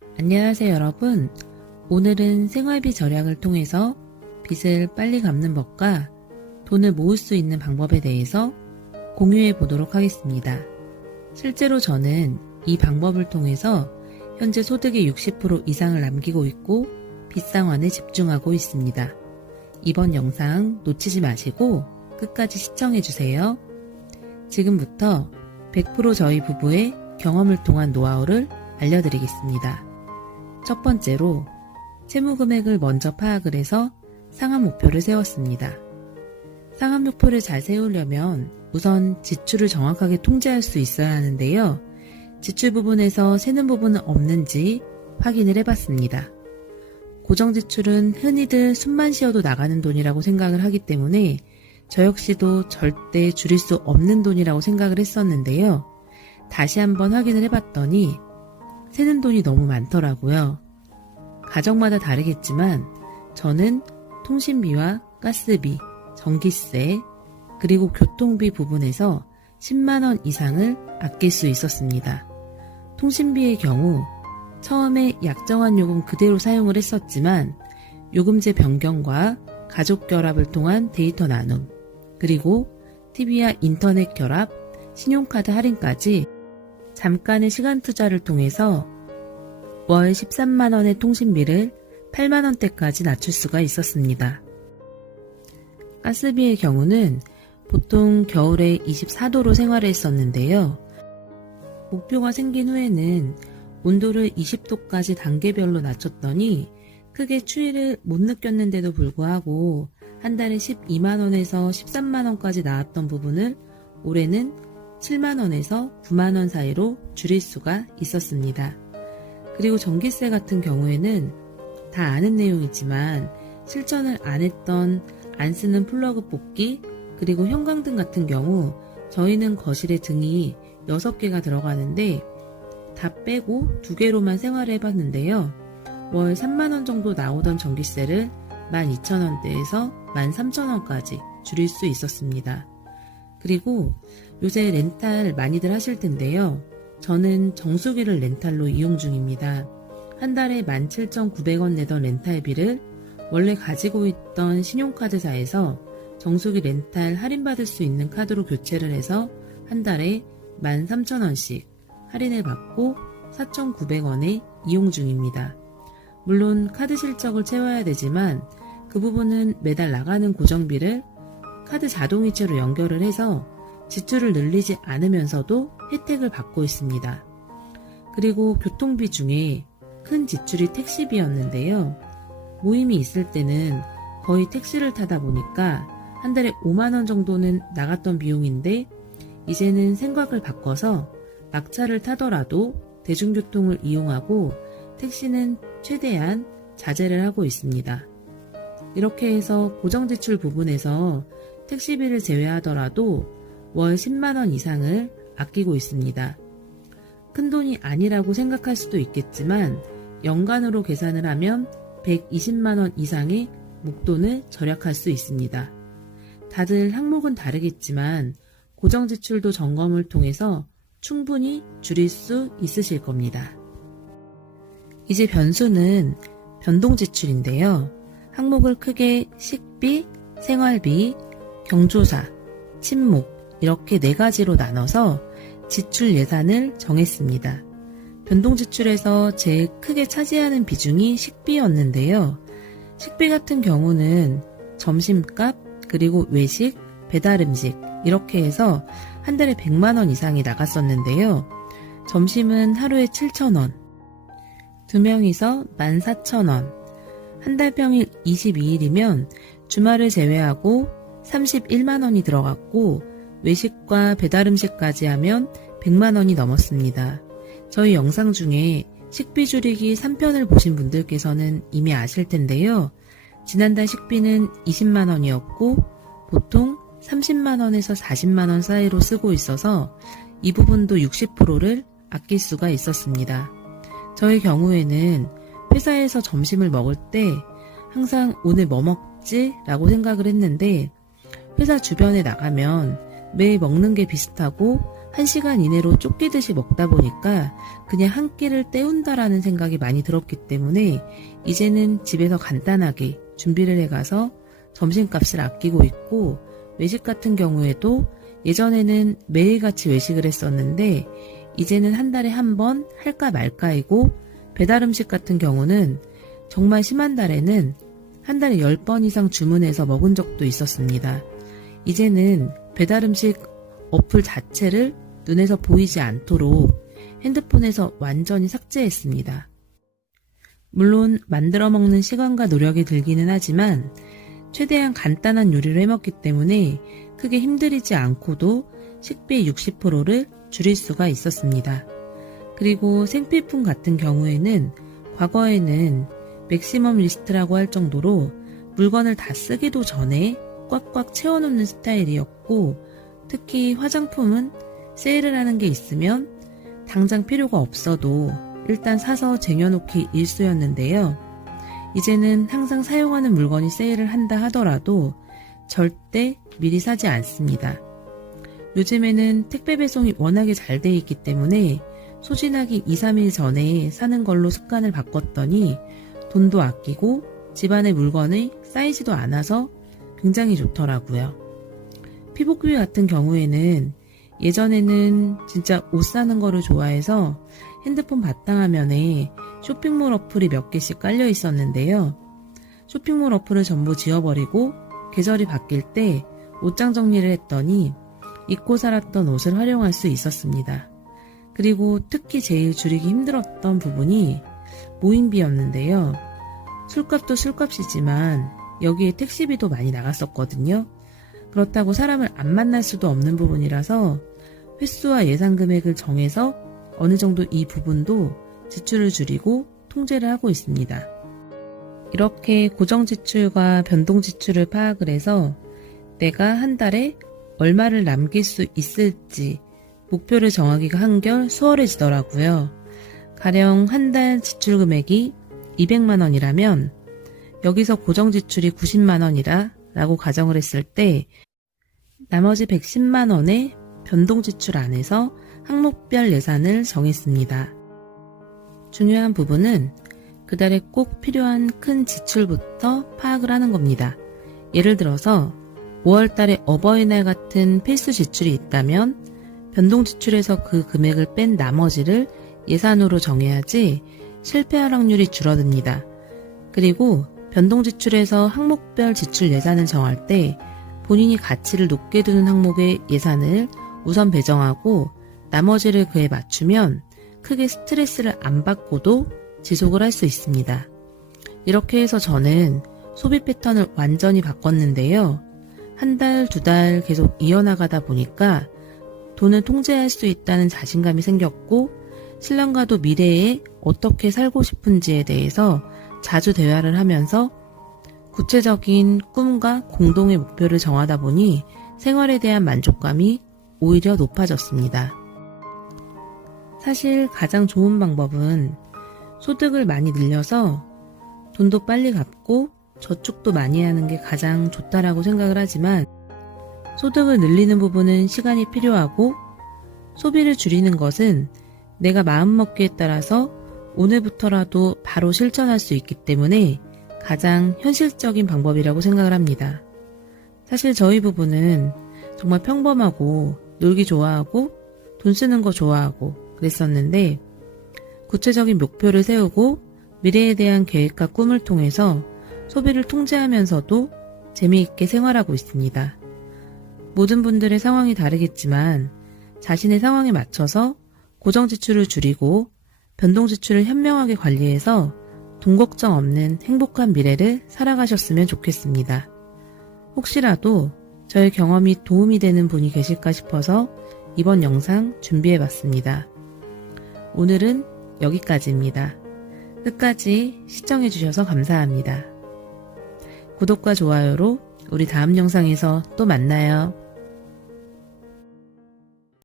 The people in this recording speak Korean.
안녕하세요 여러분. 오늘은 생활비 절약을 통해서 빚을 빨리 갚는 법과 돈을 모을 수 있는 방법에 대해서 공유해 보도록 하겠습니다. 실제로 저는 이 방법을 통해서 현재 소득의 60% 이상을 남기고 있고 빚 상환에 집중하고 있습니다. 이번 영상 놓치지 마시고 끝까지 시청해 주세요. 지금부터 100% 저희 부부의 경험을 통한 노하우를 알려드리겠습니다. 첫 번째로 채무 금액을 먼저 파악을 해서 상환 목표를 세웠습니다. 상환 목표를 잘 세우려면 우선 지출을 정확하게 통제할 수 있어야 하는데요. 지출 부분에서 새는 부분은 없는지 확인을 해봤습니다. 고정 지출은 흔히들 숨만 쉬어도 나가는 돈이라고 생각을 하기 때문에 저 역시도 절대 줄일 수 없는 돈이라고 생각을 했었는데요. 다시 한번 확인을 해봤더니 새는 돈이 너무 많더라고요. 가정마다 다르겠지만 저는 통신비와 가스비, 전기세, 그리고 교통비 부분에서 10만원 이상을 아낄 수 있었습니다. 통신비의 경우 처음에 약정한 요금 그대로 사용을 했었지만 요금제 변경과 가족 결합을 통한 데이터 나눔, 그리고 TV와 인터넷 결합, 신용카드 할인까지 잠깐의 시간 투자를 통해서 월 13만원의 통신비를 8만원대까지 낮출 수가 있었습니다. 가스비의 경우는 보통 겨울에 24도로 생활을 했었는데요. 목표가 생긴 후에는 온도를 20도까지 단계별로 낮췄더니 크게 추위를 못 느꼈는데도 불구하고 한 달에 12만원에서 13만원까지 나왔던 부분을 올해는 7만원에서 9만원 사이로 줄일 수가 있었습니다. 그리고 전기세 같은 경우에는 다 아는 내용이지만 실천을 안 했던 안 쓰는 플러그 뽑기, 그리고 형광등 같은 경우 저희는 거실에 등이 6개가 들어가는데 다 빼고 2개로만 생활을 해봤는데요. 월 3만원 정도 나오던 전기세를 12,000원대에서 13,000원까지 줄일 수 있었습니다. 그리고 요새 렌탈 많이들 하실 텐데요. 저는 정수기를 렌탈로 이용 중입니다. 한 달에 17,900원 내던 렌탈비를 원래 가지고 있던 신용카드사에서 정수기 렌탈 할인받을 수 있는 카드로 교체를 해서 한 달에 13,000원씩 할인을 받고 4,900원에 이용 중입니다. 물론 카드 실적을 채워야 되지만 그 부분은 매달 나가는 고정비를 카드 자동이체로 연결을 해서 지출을 늘리지 않으면서도 혜택을 받고 있습니다. 그리고 교통비 중에 큰 지출이 택시비였는데요. 모임이 있을 때는 거의 택시를 타다 보니까 한 달에 5만원 정도는 나갔던 비용인데 이제는 생각을 바꿔서 막차를 타더라도 대중교통을 이용하고 택시는 최대한 자제를 하고 있습니다. 이렇게 해서 고정지출 부분에서 택시비를 제외하더라도 월 10만원 이상을 아끼고 있습니다. 큰 돈이 아니라고 생각할 수도 있겠지만 연간으로 계산을 하면 120만원 이상의 목돈을 절약할 수 있습니다. 다들 항목은 다르겠지만 고정지출도 점검을 통해서 충분히 줄일 수 있으실 겁니다. 이제 변수는 변동지출인데요. 항목을 크게 식비, 생활비, 경조사, 친목 이렇게 4가지로 나눠서 지출 예산을 정했습니다. 변동지출에서 제일 크게 차지하는 비중이 식비였는데요. 식비 같은 경우는 점심값, 그리고 외식, 배달음식 이렇게 해서 한 달에 100만원 이상이 나갔었는데요. 점심은 하루에 7,000원, 2명이서 14,000원, 한 달 평일 22일이면 주말을 제외하고 31만원이 들어갔고 외식과 배달음식까지 하면 100만원이 넘었습니다. 저희 영상 중에 식비 줄이기 3편을 보신 분들께서는 이미 아실 텐데요. 지난달 식비는 20만원이었고 보통 30만원에서 40만원 사이로 쓰고 있어서 이 부분도 60%를 아낄 수가 있었습니다. 저의 경우에는 회사에서 점심을 먹을 때 항상 오늘 뭐 먹지? 라고 생각을 했는데 회사 주변에 나가면 매일 먹는 게 비슷하고 1시간 이내로 쫓기듯이 먹다 보니까 그냥 한 끼를 때운다라는 생각이 많이 들었기 때문에 이제는 집에서 간단하게 준비를 해가서 점심값을 아끼고 있고, 외식 같은 경우에도 예전에는 매일같이 외식을 했었는데 이제는 한 달에 한 번 할까 말까이고, 배달 음식 같은 경우는 정말 심한 달에는 한 달에 10번 이상 주문해서 먹은 적도 있었습니다. 이제는 배달 음식 어플 자체를 눈에서 보이지 않도록 핸드폰에서 완전히 삭제했습니다. 물론 만들어 먹는 시간과 노력이 들기는 하지만 최대한 간단한 요리를 해먹기 때문에 크게 힘들이지 않고도 식비의 60%를 줄일 수가 있었습니다. 그리고 생필품 같은 경우에는 과거에는 맥시멈 리스트라고 할 정도로 물건을 다 쓰기도 전에 꽉꽉 채워놓는 스타일이었고, 특히 화장품은 세일을 하는 게 있으면 당장 필요가 없어도 일단 사서 쟁여놓기 일쑤였는데요. 이제는 항상 사용하는 물건이 세일을 한다 하더라도 절대 미리 사지 않습니다. 요즘에는 택배 배송이 워낙에 잘 돼 있기 때문에 소진하기 2-3일 전에 사는 걸로 습관을 바꿨더니 돈도 아끼고 집안의 물건이 쌓이지도 않아서 굉장히 좋더라고요. 피부귀 같은 경우에는 예전에는 진짜 옷 사는 거를 좋아해서 핸드폰 바탕화면에 쇼핑몰 어플이 몇 개씩 깔려 있었는데요. 쇼핑몰 어플을 전부 지워버리고 계절이 바뀔 때 옷장 정리를 했더니 입고 살았던 옷을 활용할 수 있었습니다. 그리고 특히 제일 줄이기 힘들었던 부분이 모임비였는데요. 술값도 술값이지만 여기에 택시비도 많이 나갔었거든요. 그렇다고 사람을 안 만날 수도 없는 부분이라서 횟수와 예상 금액을 정해서 어느 정도 이 부분도 지출을 줄이고 통제를 하고 있습니다. 이렇게 고정 지출과 변동 지출을 파악을 해서 내가 한 달에 얼마를 남길 수 있을지 목표를 정하기가 한결 수월해지더라고요. 가령 한 달 지출 금액이 200만 원이라면 여기서 고정 지출이 90만 원이라 라고 가정을 했을 때 나머지 110만 원의 변동 지출 안에서 항목별 예산을 정했습니다. 중요한 부분은 그달에 꼭 필요한 큰 지출부터 파악을 하는 겁니다. 예를 들어서 5월 달에 어버이날 같은 필수 지출이 있다면 변동 지출에서 그 금액을 뺀 나머지를 예산으로 정해야지 실패할 확률이 줄어듭니다. 그리고 변동 지출에서 항목별 지출 예산을 정할 때 본인이 가치를 높게 두는 항목의 예산을 우선 배정하고 나머지를 그에 맞추면 크게 스트레스를 안 받고도 지속을 할 수 있습니다. 이렇게 해서 저는 소비 패턴을 완전히 바꿨는데요. 한 달, 2달 계속 이어나가다 보니까 돈을 통제할 수 있다는 자신감이 생겼고 신랑과도 미래에 어떻게 살고 싶은지에 대해서 자주 대화를 하면서 구체적인 꿈과 공동의 목표를 정하다 보니 생활에 대한 만족감이 오히려 높아졌습니다. 사실 가장 좋은 방법은 소득을 많이 늘려서 돈도 빨리 갚고 저축도 많이 하는 게 가장 좋다라고 생각을 하지만 소득을 늘리는 부분은 시간이 필요하고 소비를 줄이는 것은 내가 마음먹기에 따라서 오늘부터라도 바로 실천할 수 있기 때문에 가장 현실적인 방법이라고 생각을 합니다. 사실 저희 부부는 정말 평범하고 놀기 좋아하고 돈 쓰는 거 좋아하고 그랬었는데 구체적인 목표를 세우고 미래에 대한 계획과 꿈을 통해서 소비를 통제하면서도 재미있게 생활하고 있습니다. 모든 분들의 상황이 다르겠지만 자신의 상황에 맞춰서 고정 지출을 줄이고 변동 지출을 현명하게 관리해서 돈 걱정 없는 행복한 미래를 살아가셨으면 좋겠습니다. 혹시라도 저의 경험이 도움이 되는 분이 계실까 싶어서 이번 영상 준비해봤습니다. 오늘은 여기까지입니다. 끝까지 시청해주셔서 감사합니다. 구독과 좋아요로 우리 다음 영상에서 또 만나요.